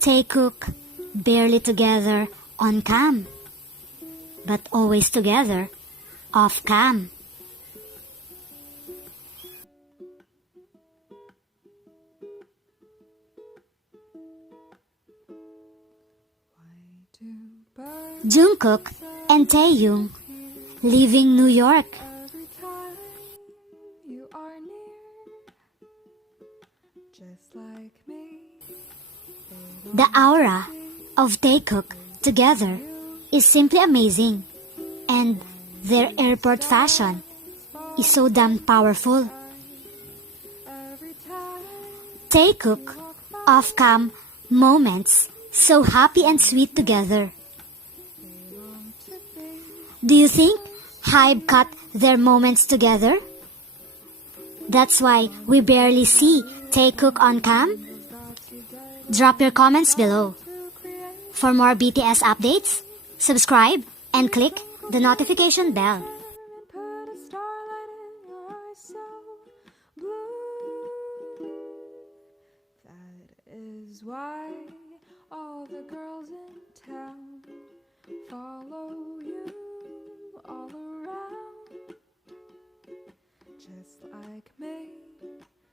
Taekook barely together on cam, but always together off cam. Jungkook and Taehyung leaving New York. The aura of Taekook together is simply amazing, and their airport fashion is so damn powerful. Taekook off-cam moments so happy and sweet together. Do you think Hybe cut their moments together? That's why we barely see Taekook on cam? Drop your comments below. For more BTS updates, subscribe and click the notification bell. That is why all the girls in town follow